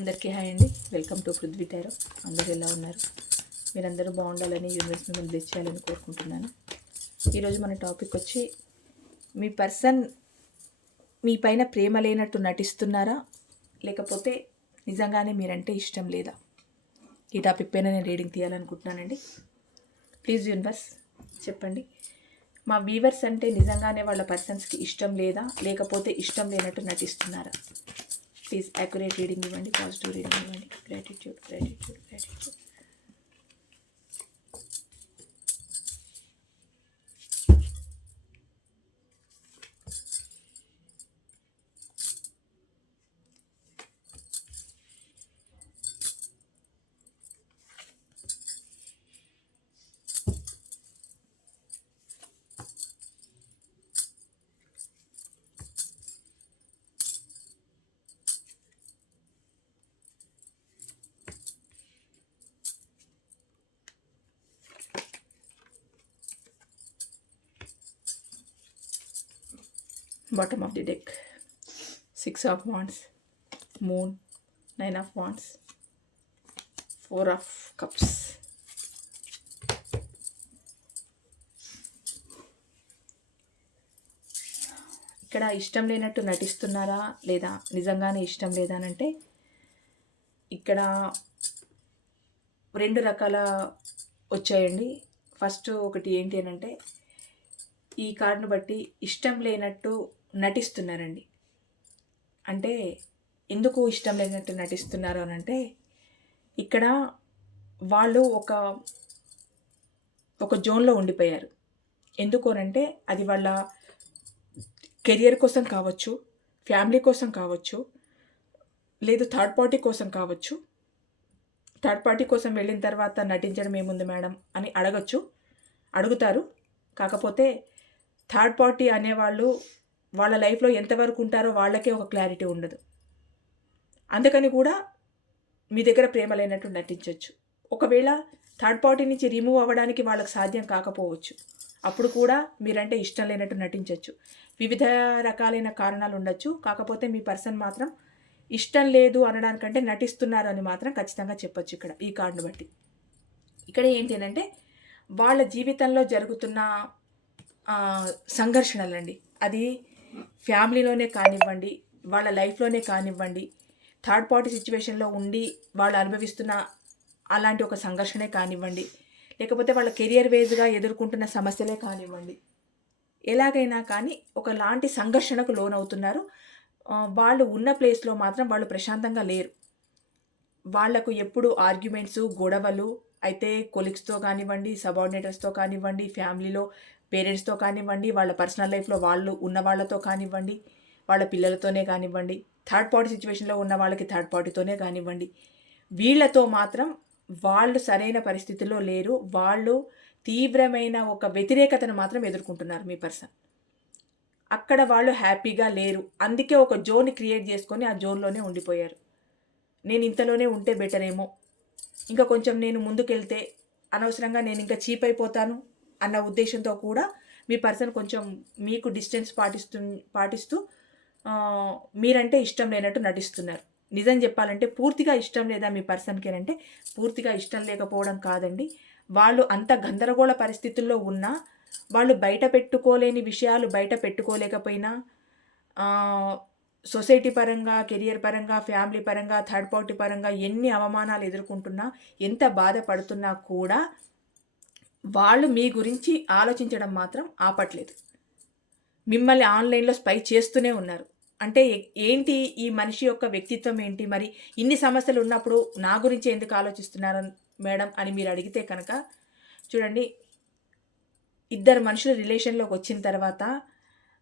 అందరికీ హాయ్ అండి. Welcome to Prithvi tarot. అందరూ ఎలా ఉన్నారు? మీరందరూ బాగుండాలని యూనివర్స్ మిమ్మల్ని తెచ్చేయాలని కోరుకుంటున్నాను. ఈరోజు మన టాపిక్ వచ్చి మీ పర్సన్ మీ పైన ప్రేమ లేనట్టు నటిస్తున్నారా? లేకపోతే నిజంగానే మీరంటే ఇష్టం లేదా? ఈ టాపిక్ పైన నేను రీడింగ్ తీయాలనుకుంటున్నానండి. ప్లీజ్ యూనివర్స్ చెప్పండి. మా వీవర్స్ అంటే నిజంగానే వాళ్ళ పర్సన్స్కి ఇష్టం లేదా? లేకపోతే ఇష్టం లేనట్టు నటిస్తున్నారా? ప్లీజ్ అక్యురేట్ రీడింగ్ ఇవ్వండి పాజిటివ్ రీడింగ్ ఇవ్వండి. Gratitude gratitude gratitude bottom of the deck. Six of wands. Moon. Nine of wands. Four of cups. ఇక్కడ ఇష్టం లేనట్టు నటిస్తున్నారా లేదా నిజంగానే ఇష్టం లేదా అని అంటే ఇక్కడ రెండు రకాల వచ్చాయండి. ఫస్ట్ ఒకటి ఏంటి అని అంటే ఈ కార్డును బట్టి ఇష్టం లేనట్టు నటిస్తున్నారండి. అంటే ఎందుకు ఇష్టం లేనట్టు నటిస్తున్నారు అని అంటే ఇక్కడ వాళ్ళు ఒక ఒక జోన్లో ఉండిపోయారు. ఎందుకోనంటే అది వాళ్ళ కెరియర్ కోసం కావచ్చు ఫ్యామిలీ కోసం కావచ్చు లేదు థర్డ్ పార్టీ కోసం కావచ్చు థర్డ్ పార్టీ కోసం వెళ్ళిన తర్వాత నటించడం ఏముంది మేడం అని అడగచ్చు అడుగుతారు. కాకపోతే థర్డ్ పార్టీ అనేవాళ్ళు వాళ్ళ లైఫ్లో ఎంతవరకు ఉంటారో వాళ్ళకే ఒక క్లారిటీ ఉండదు. అందుకని కూడా మీ దగ్గర ప్రేమ లేనట్టు నటించవచ్చు ఒకవేళ థర్డ్ పార్టీ నుంచి రిమూవ్ అవ్వడానికి వాళ్ళకి సాధ్యం కాకపోవచ్చు. అప్పుడు కూడా మీరంటే ఇష్టం లేనట్టు నటించవచ్చు వివిధ రకాలైన కారణాలు ఉండొచ్చు. కాకపోతే మీ పర్సన్ మాత్రం ఇష్టం లేదు అనడానికంటే నటిస్తున్నారు అని మాత్రం ఖచ్చితంగా చెప్పొచ్చు ఇక్కడ ఈ కార్డును బట్టి. ఇక్కడ ఏంటి అంటే వాళ్ళ జీవితంలో జరుగుతున్న సంఘర్షణలండి. అది ఫ్యామిలీలోనే కానివ్వండి వాళ్ళ లైఫ్లోనే కానివ్వండి థర్డ్ పార్టీ సిచ్యువేషన్లో ఉండి వాళ్ళు అనుభవిస్తున్న అలాంటి ఒక సంఘర్షణే కానివ్వండి లేకపోతే వాళ్ళ కెరియర్ వేజ్గా ఎదుర్కొంటున్న సమస్యలే కానివ్వండి. ఎలాగైనా కానీ ఒకలాంటి సంఘర్షణకు లోనవుతున్నారు. వాళ్ళు ఉన్న ప్లేస్లో మాత్రం వాళ్ళు ప్రశాంతంగా లేరు. వాళ్ళకు ఎప్పుడు ఆర్గ్యుమెంట్స్ గొడవలు అయితే కొలిగ్స్తో కానివ్వండి సబార్డినేటర్స్తో కానివ్వండి ఫ్యామిలీలో పేరెంట్స్తో కానివ్వండి వాళ్ళ పర్సనల్ లైఫ్లో వాళ్ళు ఉన్న వాళ్ళతో కానివ్వండి వాళ్ళ పిల్లలతోనే కానివ్వండి థర్డ్ పార్టీ సిచ్యువేషన్లో ఉన్న వాళ్ళకి థర్డ్ పార్టీతోనే కానివ్వండి వీళ్ళతో మాత్రం వాళ్ళు సరైన పరిస్థితిలో లేరు. వాళ్ళు తీవ్రమైన ఒక వ్యతిరేకతను మాత్రం ఎదుర్కొంటున్నారు మీ పర్సన్. అక్కడ వాళ్ళు హ్యాపీగా లేరు. అందుకే ఒక జోన్ క్రియేట్ చేసుకొని ఆ జోన్లోనే ఉండిపోయారు. నేను ఇంతలోనే ఉంటే బెటర్ ఏమో ఇంకా కొంచెం నేను ముందుకెళ్తే అనవసరంగా నేను ఇంకా చీప్ అయిపోతాను. అన్న ఉద్దేశంతో కూడా మీ పర్సన్ కొంచెం మీకు డిస్టెన్స్ పాటిస్తూ పాటిస్తూ మీరంటే ఇష్టం లేనట్టు నటిస్తున్నారు. నిజం చెప్పాలంటే పూర్తిగా ఇష్టం లేదా మీ పర్సన్కి అంటే పూర్తిగా ఇష్టం లేకపోవడం కాదండి. వాళ్ళు అంత గందరగోళ పరిస్థితుల్లో ఉన్నా వాళ్ళు బయట పెట్టుకోలేని విషయాలు బయట పెట్టుకోలేకపోయినా సొసైటీ పరంగా కెరియర్ పరంగా ఫ్యామిలీ పరంగా థర్డ్ పార్టీ పరంగా ఎన్ని అవమానాలు ఎదుర్కొంటున్నా ఎంత బాధపడుతున్నా కూడా వాళ్ళు మీ గురించి ఆలోచించడం మాత్రం ఆపట్లేదు. మిమ్మల్ని ఆన్లైన్లో స్పై చేస్తూనే ఉన్నారు. అంటే ఏంటి ఈ మనిషి యొక్క వ్యక్తిత్వం ఏంటి? మరి ఇన్ని సమస్యలు ఉన్నప్పుడు నా గురించి ఎందుకు ఆలోచిస్తున్నారు మేడం అని మీరు అడిగితే కనుక చూడండి ఇద్దరు మనుషులు రిలేషన్లోకి వచ్చిన తర్వాత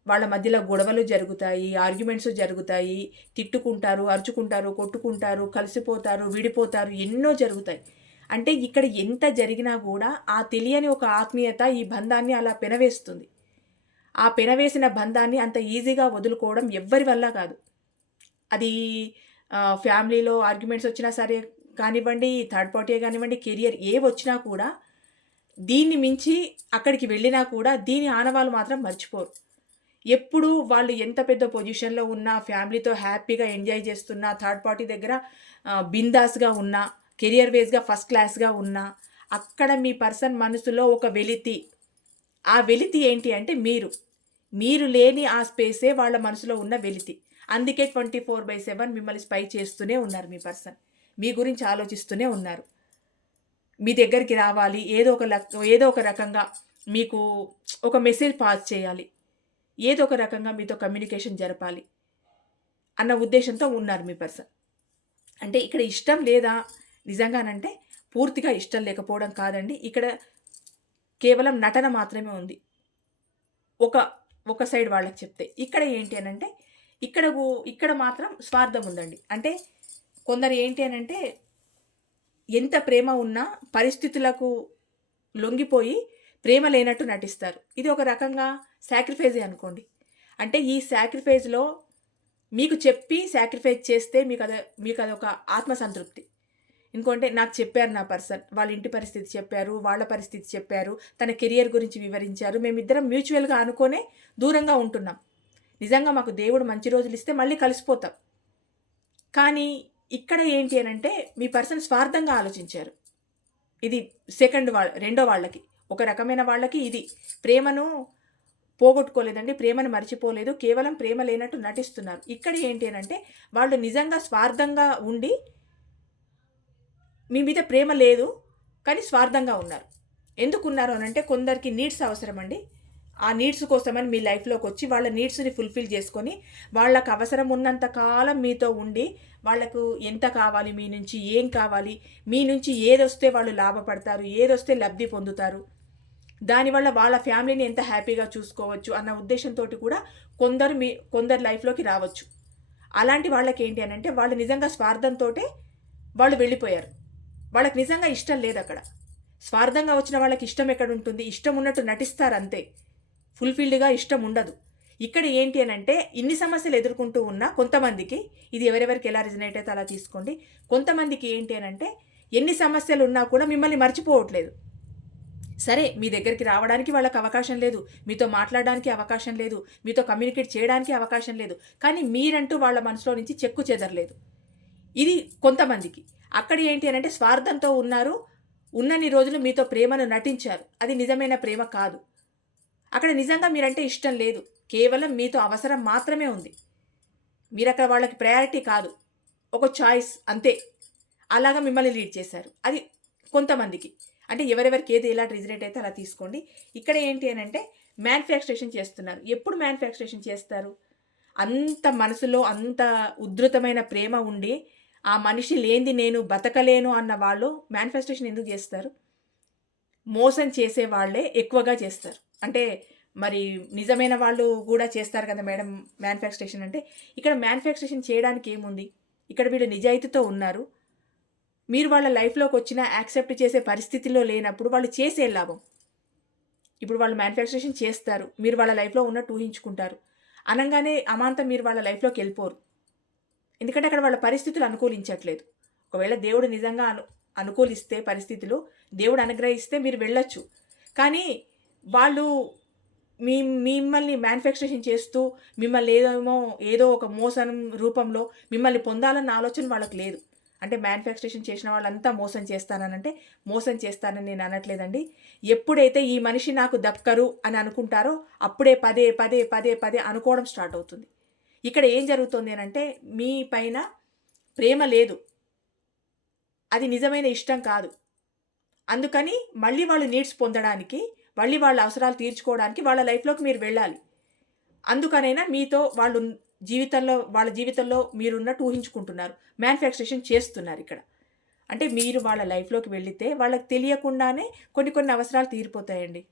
వాళ్ళ మధ్యలో గొడవలు జరుగుతాయి ఆర్గ్యుమెంట్స్ జరుగుతాయి తిట్టుకుంటారు అరుచుకుంటారు కొట్టుకుంటారు కలిసిపోతారు విడిపోతారు ఎన్నో జరుగుతాయి. అంటే ఇక్కడ ఎంత జరిగినా కూడా ఆ తెలియని ఒక ఆత్మీయత ఈ బంధాన్ని అలా పెనవేస్తుంది. ఆ పెనవేసిన బంధాన్ని అంత ఈజీగా వదులుకోవడం ఎవ్వరి వల్ల కాదు. అది ఫ్యామిలీలో ఆర్గ్యుమెంట్స్ వచ్చినా సరే కానివ్వండి థర్డ్ పార్టీ కానివ్వండి కెరియర్ ఏ వచ్చినా కూడా దీన్ని మించి అక్కడికి వెళ్ళినా కూడా దీని ఆనవాళ్ళు మాత్రం మర్చిపోరు. ఎప్పుడు వాళ్ళు ఎంత పెద్ద పొజిషన్‌లో ఉన్నా, ఫ్యామిలీతో హ్యాపీగా ఎంజాయ్ చేస్తున్నా, థర్డ్ పార్టీ దగ్గర బిందాస్‌గా ఉన్నా, కెరియర్ వేస్గా ఫస్ట్ క్లాస్‌గా ఉన్నా, అక్కడ మీ పర్సన్ మనసులో ఒక వెలితి. ఆ వెలితి ఏంటి అంటే మీరు. మీరు లేని ఆ స్పేసే వాళ్ళ మనసులో ఉన్న వెలితి. అందుకే 24/7 మిమ్మల్ని స్పై చేస్తూనే ఉన్నారు మీ పర్సన్. మీ గురించి ఆలోచిస్తూనే ఉన్నారు. మీ దగ్గరికి రావాలి. ఏదో ఒక లక్ ఏదో ఒక రకంగా మీకు ఒక మెసేజ్ పాస్ చేయాలి. ఏదో ఒక రకంగా మీతో కమ్యూనికేషన్ జరపాలి. అన్న ఉద్దేశంతో ఉన్నారు మీ పర్సన్. అంటే ఇక్కడ ఇష్టం లేదా నిజంగానంటే పూర్తిగా ఇష్టం లేకపోవడం కాదండి. ఇక్కడ కేవలం నటన మాత్రమే ఉంది. ఒక ఒక సైడ్ వాళ్ళకి చెప్తే. ఇక్కడ ఏంటి అనంటే ఇక్కడ ఇక్కడ మాత్రం స్వార్థం ఉందండి. అంటే కొందరు ఏంటి అనంటే ఎంత ప్రేమ ఉన్నా పరిస్థితులకు లొంగిపోయి ప్రేమ లేనట్టు నటిస్తారు. ఇది ఒక రకంగా సాక్రిఫైజే అనుకోండి. అంటే ఈ సాక్రిఫైజ్లో మీకు చెప్పి సాక్రిఫైస్ చేస్తే మీకు అద మీకు అదొక ఆత్మసంతృప్తి. ఎందుకంటే నాకు చెప్పారు నా పర్సన్. వాళ్ళ ఇంటి పరిస్థితి చెప్పారు. వాళ్ళ పరిస్థితి చెప్పారు. తన కెరియర్ గురించి వివరించారు. మేమిద్దరం మ్యూచువల్‌గా అనుకోనే దూరంగా ఉంటున్నాం. నిజంగా మాకు దేవుడు మంచి రోజులు ఇస్తే మళ్ళీ కలిసిపోతాం. కానీ ఇక్కడ ఏంటి అని అంటే మీ పర్సన్ స్వార్థంగా ఆలోచించారు. ఇది సెకండ్ వాళ్ళ రెండో వాళ్ళకి. ఒక రకమైన వాళ్ళకి ఇది. ప్రేమను పోగొట్టుకోలేదండి. ప్రేమను మర్చిపోలేదు. కేవలం ప్రేమ లేనట్టు నటిస్తున్నారు. ఇక్కడ ఏంటి అని అంటే వాళ్ళు నిజంగా స్వార్థంగా ఉండి మీ మీద ప్రేమ లేదు. కానీ స్వార్థంగా ఉన్నారు. ఎందుకున్నారు అనంటే కొందరికి నీడ్స్ అవసరమండి. ఆ నీడ్స్ కోసమని మీ లైఫ్లోకి వచ్చి వాళ్ళ నీడ్స్‌ని ఫుల్‌ఫిల్ చేసుకొని వాళ్ళకు అవసరం ఉన్నంత కాలం మీతో ఉండి వాళ్ళకు ఎంత కావాలి మీ నుంచి? ఏం కావాలి? మీ నుంచి ఏదొస్తే వాళ్ళు లాభపడతారు? ఏదొస్తే లబ్ధి పొందుతారు? దానివల్ల వాళ్ళ ఫ్యామిలీని ఎంత హ్యాపీగా చూసుకోవచ్చు అన్న ఉద్దేశంతోటి కూడా కొందరు మీ కొందరి లైఫ్‌లోకి రావచ్చు. అలాంటి వాళ్ళకి ఏంటి అని అంటే వాళ్ళు నిజంగా స్వార్థంతోటే వాళ్ళు వెళ్ళిపోయారు. వాళ్ళకి నిజంగా ఇష్టం లేదక్కడ. స్వార్థంగా వచ్చిన వాళ్ళకి ఇష్టం ఎక్కడుంటుంది? ఇష్టం ఉన్నట్టు నటిస్తారు అంతే ఫుల్‌ఫిల్డ్‌గా ఇష్టం ఉండదు. ఇక్కడ ఏంటి అని అంటే ఇన్ని సమస్యలు ఎదుర్కొంటూ ఉన్న కొంతమందికి ఇది ఎవరెవరికి ఎలా రిజనేట్ అయితే అలా తీసుకోండి. కొంతమందికి ఏంటి అని అంటే ఎన్ని సమస్యలు ఉన్నా కూడా మిమ్మల్ని మర్చిపోవట్లేదు. సరే మీ దగ్గరికి రావడానికి వాళ్ళకి అవకాశం లేదు. మీతో మాట్లాడడానికి అవకాశం లేదు. మీతో కమ్యూనికేట్ చేయడానికి అవకాశం లేదు. కానీ మీరంటూ వాళ్ళ మనసులో నుంచి చెక్కు చెదరలేదు. ఇది కొంతమందికి. అక్కడ ఏంటి అని అంటే స్వార్థంతో ఉన్నారు. ఉన్నన్ని రోజులు మీతో ప్రేమను నటించారు. అది నిజమైన ప్రేమ కాదు. అక్కడ నిజంగా మీరంటే ఇష్టం లేదు. కేవలం మీతో అవసరం మాత్రమే ఉంది. మీరక్కడ వాళ్ళకి ప్రయారిటీ కాదు. ఒక చాయిస్ అంతే. అలాగా మిమ్మల్ని లీడ్ చేశారు. అది కొంతమందికి. అంటే ఎవరెవరికి ఏది ఎలా రిజనేట్ అయితే అలా తీసుకోండి. ఇక్కడ ఏంటి అని అంటే మ్యానుఫ్యాక్చరేషన్ చేస్తున్నారు. ఎప్పుడు మ్యానుఫ్యాక్చరేషన్ చేస్తారు? అంత మనసులో అంత ఉధృతమైన ప్రేమ ఉండి ఆ మనిషి లేనిది నేను బతకలేను అన్న వాళ్ళు మేనిఫెస్టేషన్ ఎందుకు చేస్తారు? మోసం చేసే వాళ్ళే ఎక్కువగా చేస్తారు. అంటే మరి నిజమైన వాళ్ళు కూడా చేస్తారు కదా మేడం మ్యానుఫ్యాక్చరేషన్ అంటే. ఇక్కడ మ్యానుఫ్యాక్చరేషన్ చేయడానికి ఏముంది? ఇక్కడ వీళ్ళు నిజాయితీతో ఉన్నారు. మీరు వాళ్ళ లైఫ్లోకి వచ్చినా యాక్సెప్ట్ చేసే పరిస్థితిలో లేనప్పుడు వాళ్ళు చేసే లాభం? ఇప్పుడు వాళ్ళు మ్యానుఫ్యాక్చరేషన్ చేస్తారు. మీరు వాళ్ళ లైఫ్‌లో ఉన్నట్టు ఊహించుకుంటారు. అనంగానే అమాంతం మీరు వాళ్ళ లైఫ్లోకి వెళ్ళిపోరు ఎందుకంటే అక్కడ వాళ్ళ పరిస్థితులు అనుకూలించట్లేదు. ఒకవేళ దేవుడు నిజంగా అను అనుకూలిస్తే పరిస్థితులు, దేవుడు అనుగ్రహిస్తే మీరు వెళ్ళొచ్చు. కానీ వాళ్ళు మీ మిమ్మల్ని మ్యానుఫ్యాక్చరేషన్ చేస్తూ మిమ్మల్ని ఏదేమో ఏదో ఒక మోసం రూపంలో మిమ్మల్ని పొందాలన్న ఆలోచన వాళ్ళకి లేదు. అంటే మ్యానుఫ్యాక్చరేషన్ చేసిన వాళ్ళంతా మోసం చేస్తానంటే మోసం చేస్తానని నేను అనట్లేదండి. ఎప్పుడైతే ఈ మనిషి నాకు దక్కరు అని అనుకుంటారో అప్పుడే పదే పదే పదే పదే అనుకోవడం స్టార్ట్ అవుతుంది. ఇక్కడ ఏం జరుగుతుంది అంటే మీ పైన ప్రేమ లేదు. అది నిజమైన ఇష్టం కాదు. అందుకని మళ్ళీ వాళ్ళు నీడ్స్ పొందడానికి, మళ్ళీ వాళ్ళ అవసరాలు తీర్చుకోవడానికి వాళ్ళ లైఫ్‌లోకి మీరు వెళ్ళాలి. అందుకనైనా మీతో వాళ్ళు జీవితంలో వాళ్ళ జీవితంలో మీరున్నట్టు ఊహించుకుంటున్నారు. మ్యానుఫ్యాక్చరేషన్ చేస్తున్నారు ఇక్కడ అంటే మీరు వాళ్ళ లైఫ్‌లోకి వెళితే వాళ్ళకి తెలియకుండానే కొన్ని కొన్ని అవసరాలు తీరిపోతాయండి.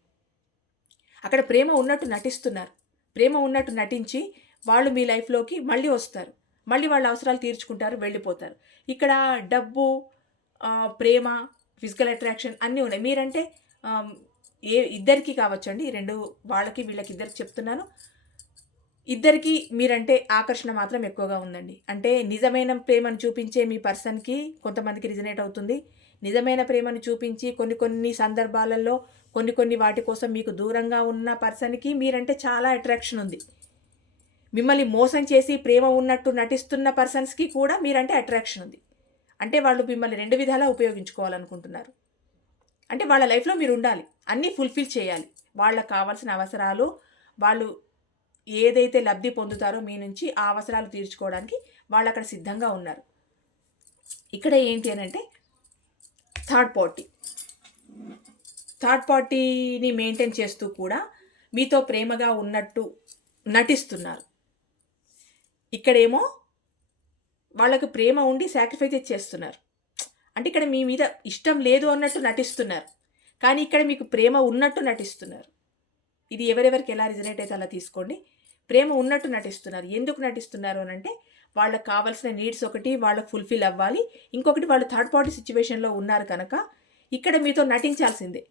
అక్కడ ప్రేమ ఉన్నట్టు నటిస్తున్నారు. ప్రేమ ఉన్నట్టు నటించి వాళ్ళు మీ లైఫ్‌లోకి మళ్ళీ వస్తారు. మళ్ళీ వాళ్ళ అవసరాలు తీర్చుకుంటారు. వెళ్ళిపోతారు. ఇక్కడ డబ్బు ప్రేమ, ఫిజికల్ అట్రాక్షన్ అన్నీ ఉన్నాయి. మీరంటే ఏ ఇద్దరికీ కావచ్చండి. రెండు వాళ్ళకి వీళ్ళకి ఇద్దరికి చెప్తున్నాను. ఇద్దరికీ మీరంటే ఆకర్షణ మాత్రం ఎక్కువగా ఉందండి. అంటే నిజమైన ప్రేమను చూపించే మీ పర్సన్‌కి కొంతమందికి రిజనేట్ అవుతుంది. నిజమైన ప్రేమను చూపించి కొన్ని కొన్ని సందర్భాలలో కొన్ని కొన్ని వాటి కోసం మీకు దూరంగా ఉన్న పర్సన్‌కి మీరంటే చాలా అట్రాక్షన్ ఉంది. మిమ్మల్ని మోసం చేసి ప్రేమ ఉన్నట్టు నటిస్తున్న పర్సన్స్కి కూడా మీరంటే అట్రాక్షన్ ఉంది. అంటే వాళ్ళు మిమ్మల్ని రెండు విధాలా ఉపయోగించుకోవాలనుకుంటున్నారు. అంటే వాళ్ళ లైఫ్లో మీరు ఉండాలి. అన్నీ ఫుల్ఫిల్ చేయాలి. వాళ్ళకి కావాల్సిన అవసరాలు వాళ్ళు ఏదైతే లబ్ధి పొందుతారో మీ నుంచి ఆ అవసరాలు తీర్చుకోవడానికి వాళ్ళు అక్కడ సిద్ధంగా ఉన్నారు. ఇక్కడ ఏంటి అని అంటే థర్డ్ పార్టీ. థర్డ్ పార్టీని మెయింటైన్ చేస్తూ కూడా మీతో ప్రేమగా ఉన్నట్టు నటిస్తున్నారు. ఇక్కడేమో వాళ్ళకు ప్రేమ ఉండి సాక్రిఫైస్ చేస్తున్నారు. అంటే ఇక్కడ మీ మీద ఇష్టం లేదు అన్నట్టు నటిస్తున్నారు. కానీ ఇక్కడ మీకు ప్రేమ ఉన్నట్టు నటిస్తున్నారు. ఇది ఎవరెవరికి ఎలా రిజనేట్ అయితే అలా తీసుకోండి. ప్రేమ ఉన్నట్టు నటిస్తున్నారు. ఎందుకు నటిస్తున్నారు అని అంటే వాళ్ళకి కావాల్సిన నీడ్స్ ఒకటి వాళ్ళకి ఫుల్ఫిల్ అవ్వాలి. ఇంకొకటి వాళ్ళు థర్డ్ పార్టీ సిచ్యువేషన్లో ఉన్నారు కనుక ఇక్కడ మీతో నటించాల్సిందే.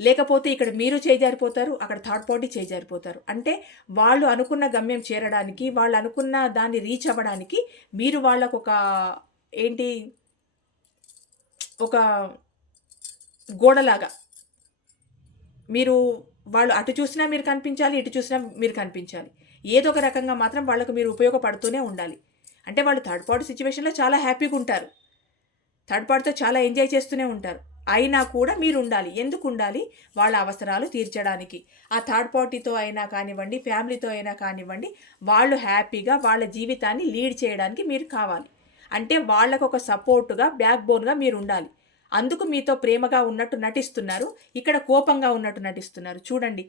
లేకపోతే ఇక్కడ మీరు చేజారిపోతారు అక్కడ థర్డ్ పార్టీ చేజారిపోతారు. అంటే వాళ్ళు అనుకున్న గమ్యం చేరడానికి వాళ్ళు అనుకున్న దాన్ని రీచ్ అవ్వడానికి మీరు వాళ్ళకు ఒక ఏంటి ఒక గోడలాగా మీరు వాళ్ళు అటు చూసినా మీరు కనిపించాలి ఇటు చూసినా మీరు కనిపించాలి. ఏదో ఒక రకంగా మాత్రం వాళ్ళకు మీరు ఉపయోగపడుతూనే ఉండాలి. అంటే వాళ్ళు థర్డ్ పార్టీ సిచ్యువేషన్లో చాలా హ్యాపీగా ఉంటారు. థర్డ్ పార్టీతో చాలా ఎంజాయ్ చేస్తూనే ఉంటారు. అయినా కూడా మీరు ఉండాలి ఎందుకు ఉండాలి వాళ్ళ అవసరాలు తీర్చడానికి. ఆ థర్డ్ పార్టీతో అయినా కానివ్వండి ఫ్యామిలీతో అయినా కానివ్వండి వాళ్ళు హ్యాపీగా వాళ్ళ జీవితాన్ని లీడ్ చేయడానికి మీరు కావాలి. అంటే వాళ్ళకు ఒక సపోర్టుగా బ్యాక్ బోన్గా మీరు ఉండాలి అందుకు మీతో ప్రేమగా ఉన్నట్టు నటిస్తున్నారు. ఇక్కడ కోపంగా ఉన్నట్టు నటిస్తున్నారు. చూడండి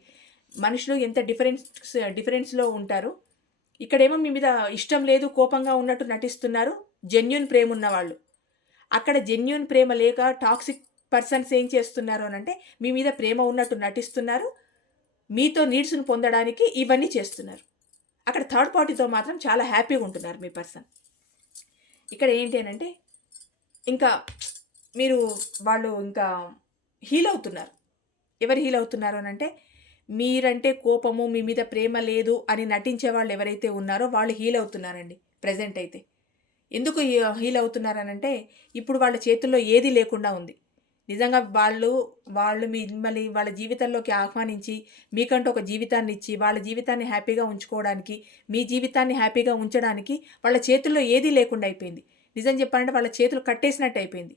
మనుషులు ఎంత డిఫరెన్స్ డిఫరెన్స్లో ఉంటారు. ఇక్కడేమో మీ మీద ఇష్టం లేదు కోపంగా ఉన్నట్టు నటిస్తున్నారు. జెన్యున్ ప్రేమ ఉన్న వాళ్ళు అక్కడ జెన్యున్ ప్రేమ లేక టాక్సిక్ పర్సన్స్ ఏం చేస్తున్నారు అని అంటే మీ మీద ప్రేమ ఉన్నట్టు నటిస్తున్నారు. మీతో నీడ్స్ను పొందడానికి ఇవన్నీ చేస్తున్నారు. అక్కడ థర్డ్ పార్టీతో మాత్రం చాలా హ్యాపీగా ఉంటున్నారు మీ పర్సన్. ఇక్కడ ఏంటి అంటే ఇంకా మీరు వాళ్ళు ఇంకా హీల్ అవుతున్నారు. ఎవరు హీల్ అవుతున్నారు అని అంటే మీరంటే కోపము మీ మీద ప్రేమ లేదు అని నటించే వాళ్ళు ఎవరైతే ఉన్నారో వాళ్ళు హీల్ అవుతున్నారండి ప్రజెంట్ అయితే. ఎందుకు హీల్ అవుతున్నారనంటే ఇప్పుడు వాళ్ళ చేతుల్లో ఏది లేకుండా ఉంది. నిజంగా వాళ్ళు వాళ్ళు మిమ్మల్ని వాళ్ళ జీవితంలోకి ఆహ్వానించి మీకంటూ ఒక జీవితాన్ని ఇచ్చి వాళ్ళ జీవితాన్ని హ్యాపీగా ఉంచుకోవడానికి మీ జీవితాన్ని హ్యాపీగా ఉంచడానికి వాళ్ళ చేతుల్లో ఏదీ లేకుండా అయిపోయింది. నిజం చెప్పాలంటే వాళ్ళ చేతులు కట్టేసినట్టు అయిపోయింది.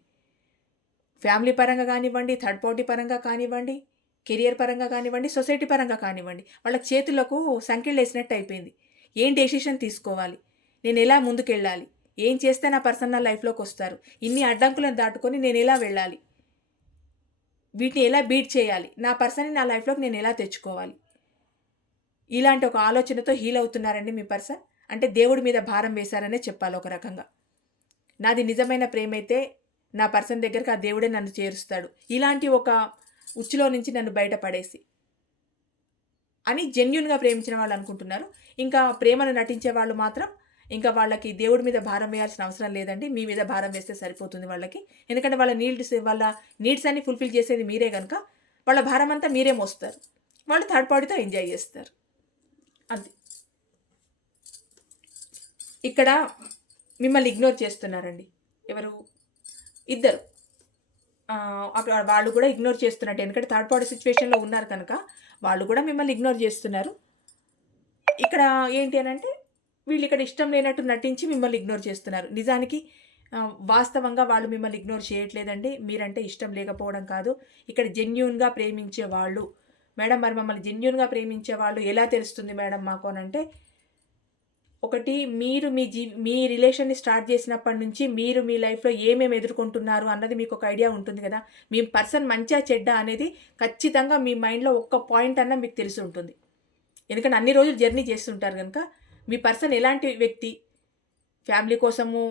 ఫ్యామిలీ పరంగా కానివ్వండి థర్డ్ పార్టీ పరంగా కానివ్వండి కెరియర్ పరంగా కానివ్వండి సొసైటీ పరంగా కానివ్వండి వాళ్ళ చేతులకు సంఖ్యలు వేసినట్టు అయిపోయింది. ఏం డెసిషన్ తీసుకోవాలి? నేను ఎలా ముందుకెళ్ళాలి? ఏం చేస్తే నా పర్సనల్ లైఫ్లోకి వస్తారు? ఇన్ని అడ్డంకులను దాటుకొని నేను ఎలా వెళ్ళాలి? వీటిని ఎలా బీట్ చేయాలి? నా పర్సన్ని నా లైఫ్లోకి నేను ఎలా తెచ్చుకోవాలి? ఇలాంటి ఒక ఆలోచనతో హీల్ అవుతున్నారండి మీ పర్సన్. అంటే దేవుడి మీద భారం వేశారనే చెప్పాలి ఒక రకంగా. నాది నిజమైన ప్రేమ అయితే నా పర్సన్ దగ్గరకు ఆ దేవుడే నన్ను చేరుస్తాడు. ఇలాంటి ఒక ఉచ్చులో నుంచి నన్ను బయటపడేసి. అని జెన్యున్గా ప్రేమించిన వాళ్ళు అనుకుంటున్నారు. ఇంకా ప్రేమను నటించే వాళ్ళు మాత్రం ఇంకా వాళ్ళకి దేవుడి మీద భారం వేయాల్సిన అవసరం లేదండి. మీ మీద భారం వేస్తే సరిపోతుంది వాళ్ళకి. ఎందుకంటే వాళ్ళ నీడ్స్ వాళ్ళ నీడ్స్ అన్ని ఫుల్ఫిల్ చేసేది మీరే కనుక వాళ్ళ భారం అంతా మీరే మోస్తారు. వాళ్ళు థర్డ్ పార్టీతో ఎంజాయ్ చేస్తారు. అంతే. ఇక్కడ మిమ్మల్ని ఇగ్నోర్ చేస్తున్నారండి. ఎవరు? ఇద్దరు. అక్కడ వాళ్ళు కూడా ఇగ్నోర్ చేస్తున్నట్టు. ఎందుకంటే థర్డ్ పార్టీ సిచ్యువేషన్లో ఉన్నారు కనుక వాళ్ళు కూడా మిమ్మల్ని ఇగ్నోర్ చేస్తున్నారు. ఇక్కడ ఏంటి అని అంటే వీళ్ళు ఇక్కడ ఇష్టం లేనట్టు నటించి మిమ్మల్ని ఇగ్నోర్ చేస్తున్నారు. నిజానికి వాస్తవంగా వాళ్ళు మిమ్మల్ని ఇగ్నోర్ చేయట్లేదండి. మీరంటే ఇష్టం లేకపోవడం కాదు. ఇక్కడ జెన్యున్గా ప్రేమించే వాళ్ళు మేడం మరి మమ్మల్ని జెన్యున్గా ప్రేమించే వాళ్ళు ఎలా తెలుస్తుంది మేడం మాకు అని అంటే ఒకటి మీరు మీ జీ మీ రిలేషన్ని స్టార్ట్ చేసినప్పటి నుంచి మీరు మీ లైఫ్లో ఏమేమి ఎదుర్కొంటున్నారు అన్నది మీకు ఒక ఐడియా ఉంటుంది కదా. మీ పర్సన్ మంచిగా చెడ్డ అనేది ఖచ్చితంగా మీ మైండ్లో ఒక్క పాయింట్ అన్న మీకు తెలిసి ఉంటుంది. ఎందుకంటే అన్ని రోజులు జర్నీ చేస్తుంటారు కనుక మీ పర్సన్ ఎలాంటి వ్యక్తి? ఫ్యామిలీ కోసము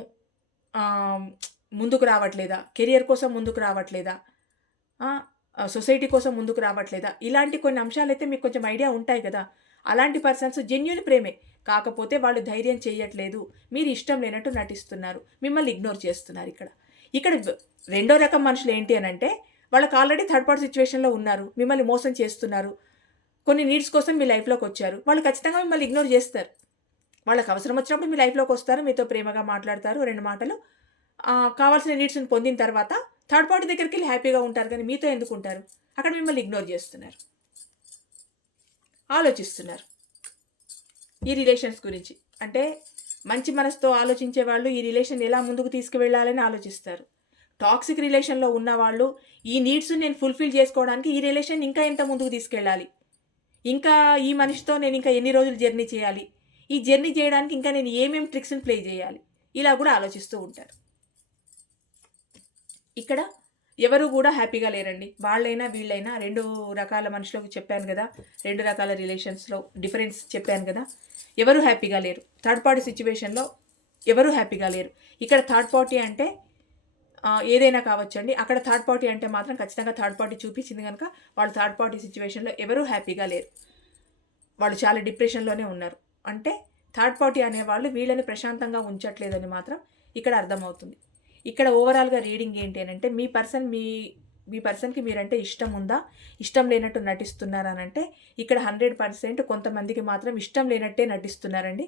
ముందుకు రావట్లేదా? కెరియర్ కోసం ముందుకు రావట్లేదా? సొసైటీ కోసం ముందుకు రావట్లేదా? ఇలాంటి కొన్ని అంశాలు అయితే మీకు కొంచెం ఐడియా ఉంటాయి కదా. అలాంటి పర్సన్స్ జెన్యున్ ప్రేమే. కాకపోతే వాళ్ళు ధైర్యం చేయట్లేదు. మీరు ఇష్టం లేనట్టు నటిస్తున్నారు. మిమ్మల్ని ఇగ్నోర్ చేస్తున్నారు ఇక్కడ. ఇక్కడ రెండో రకం మనుషులు ఏంటి అని అంటే వాళ్ళకి ఆల్రెడీ థర్డ్ పార్టీ సిచ్యువేషన్లో ఉన్నారు. మిమ్మల్ని మోసం చేస్తున్నారు. కొన్ని నీడ్స్ కోసం మీ లైఫ్లోకి వచ్చారు. వాళ్ళు ఖచ్చితంగా మిమ్మల్ని ఇగ్నోర్ చేస్తారు. వాళ్ళకి అవసరం వచ్చినప్పుడు మీ లైఫ్లోకి వస్తారు మీతో ప్రేమగా మాట్లాడతారు రెండు మాటలు. కావాల్సిన నీడ్స్ని పొందిన తర్వాత థర్డ్ పార్టీ దగ్గరికి వెళ్ళి హ్యాపీగా ఉంటారు కానీ మీతో ఎందుకు ఉంటారు అక్కడ మిమ్మల్ని ఇగ్నోర్ చేస్తున్నారు. ఆలోచిస్తున్నారు. ఈ రిలేషన్స్ గురించి. అంటే మంచి మనసుతో ఆలోచించే వాళ్ళు ఈ రిలేషన్ ఎలా ముందుకు తీసుకువెళ్ళాలని ఆలోచిస్తారు. టాక్సిక్ రిలేషన్లో ఉన్న వాళ్ళు ఈ నీడ్స్ నేను ఫుల్ఫిల్ చేసుకోవడానికి ఈ రిలేషన్ ఇంకా ఎంత ముందుకు తీసుకెళ్ళాలి. ఇంకా ఈ మనిషితో నేను ఇంకా ఎన్ని రోజులు జర్నీ చేయాలి? ఈ జర్నీ చేయడానికి ఇంకా నేను ఏమేమి ట్రిక్స్ని ప్లే చేయాలి? ఇలా కూడా ఆలోచిస్తూ ఉంటారు. ఇక్కడ ఎవరు కూడా హ్యాపీగా లేరండి. వాళ్ళైనా వీళ్ళైనా రెండు రకాల మనుషులకు చెప్పాను కదా. రెండు రకాల రిలేషన్స్లో డిఫరెన్స్ చెప్పాను కదా. ఎవరు హ్యాపీగా లేరు? థర్డ్ పార్టీ సిచ్యువేషన్లో ఎవరు హ్యాపీగా లేరు? ఇక్కడ థర్డ్ పార్టీ అంటే ఏదైనా కావచ్చండి. అక్కడ థర్డ్ పార్టీ అంటే మాత్రం ఖచ్చితంగా థర్డ్ పార్టీ చూపించింది కనుక వాళ్ళు థర్డ్ పార్టీ సిచ్యువేషన్లో ఎవరు హ్యాపీగా లేరు? వాళ్ళు చాలా డిప్రెషన్లోనే ఉన్నారు. అంటే థర్డ్ పార్టీ అనేవాళ్ళు వీళ్ళని ప్రశాంతంగా ఉంచట్లేదని మాత్రం ఇక్కడ అర్థమవుతుంది. ఇక్కడ ఓవరాల్గా రీడింగ్ ఏంటి అని అంటే మీ పర్సన్ మీ మీ పర్సన్కి మీరంటే ఇష్టం ఉందా? ఇష్టం లేనట్టు నటిస్తున్నారనంటే ఇక్కడ హండ్రెడ్ పర్సెంట్ కొంతమందికి మాత్రం ఇష్టం లేనట్టే నటిస్తున్నారండి.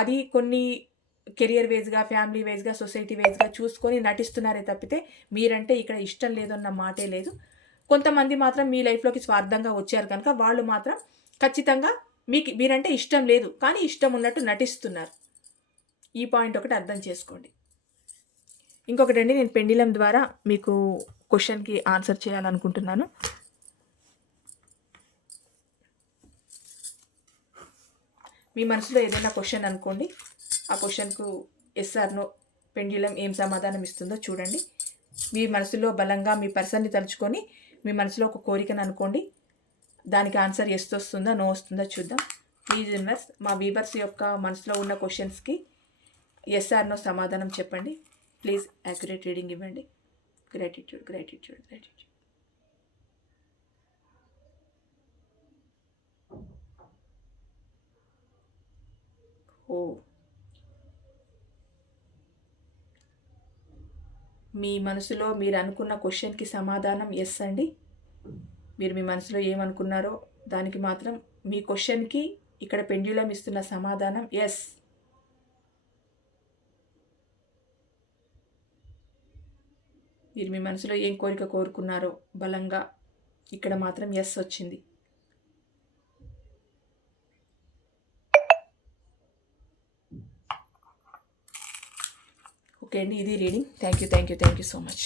అది కొన్ని కెరియర్ వేజ్గా ఫ్యామిలీ వేజ్గా సొసైటీ వేజ్గా చూసుకొని నటిస్తున్నారే తప్పితే మీరంటే ఇక్కడ ఇష్టం లేదన్న మాటే లేదు. కొంతమంది మాత్రం మీ లైఫ్లోకి స్వార్థంగా వచ్చారు కనుక వాళ్ళు మాత్రం ఖచ్చితంగా మీకు మీరంటే ఇష్టం లేదు కానీ ఇష్టం ఉన్నట్టు నటిస్తున్నారు. ఈ పాయింట్ ఒకటి అర్థం చేసుకోండి. ఇంకొకటి అండి నేను పెండిలం ద్వారా మీకు క్వశ్చన్కి ఆన్సర్ చేయాలనుకుంటున్నాను. మీ మనసులో ఏదైనా క్వశ్చన్ అనుకోండి ఆ క్వశ్చన్కు ఎస్ఆర్నో పెండ్యులం ఏం సమాధానం ఇస్తుందో చూడండి. మీ మనసులో బలంగా మీ పర్సన్ని తలుచుకొని మీ మనసులో ఒక కోరికను అనుకోండి దానికి ఆన్సర్ ఎస్ వస్తుందా నో వస్తుందా చూద్దాం. ప్లీజ్ ఇన్వర్స్ మా వీవర్స్ యొక్క మనసులో ఉన్న క్వశ్చన్స్కి ఎస్ ఆర్ నో సమాధానం చెప్పండి. ప్లీజ్ యాక్యురేట్ రీడింగ్ ఇవ్వండి. గ్రాటిట్యూడ్ గ్రాటిట్యూడ్ గ్రాటిట్యూడ్ ఓ. మీ మనసులో మీరు అనుకున్న క్వశ్చన్కి సమాధానం ఎస్ అండి. మీరు మీ మనసులో ఏమనుకున్నారో దానికి మాత్రం మీ క్వశ్చన్కి ఇక్కడ పెండ్యులం ఇస్తున్న సమాధానం ఎస్ మీరు మీ మనసులో ఏం కోరిక కోరుకున్నారో బలంగా ఇక్కడ మాత్రం ఎస్ వచ్చింది. ఓకే అండి ఇది reading thank you thank you thank you so much